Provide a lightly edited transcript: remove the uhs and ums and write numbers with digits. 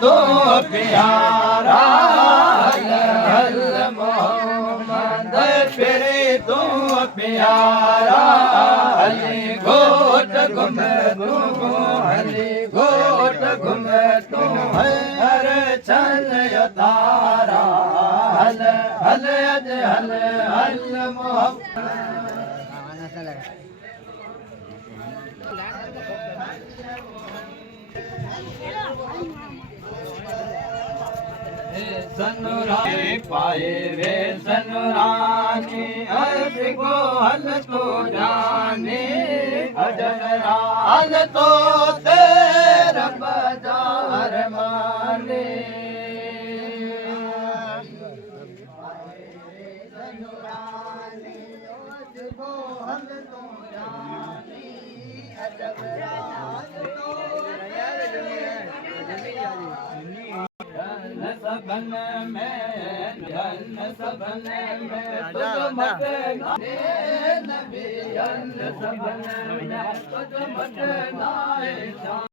तो प्यारा हल मोहम्मद फिरे तो प्यारा हली घोट घुम तू हली घोट घुम तू हर चल तारा हल हल हल हल मोहम्मद सनुरानी पाए वे सनुरानी अर्ज को हल तो जाने अजरा हल तो तेरा बाजार माने सनुरानी अर्ज को हल तो जाने अजरा हल तो सबन में सबन में तुझ मत नबी सबन में तुझ मत नाए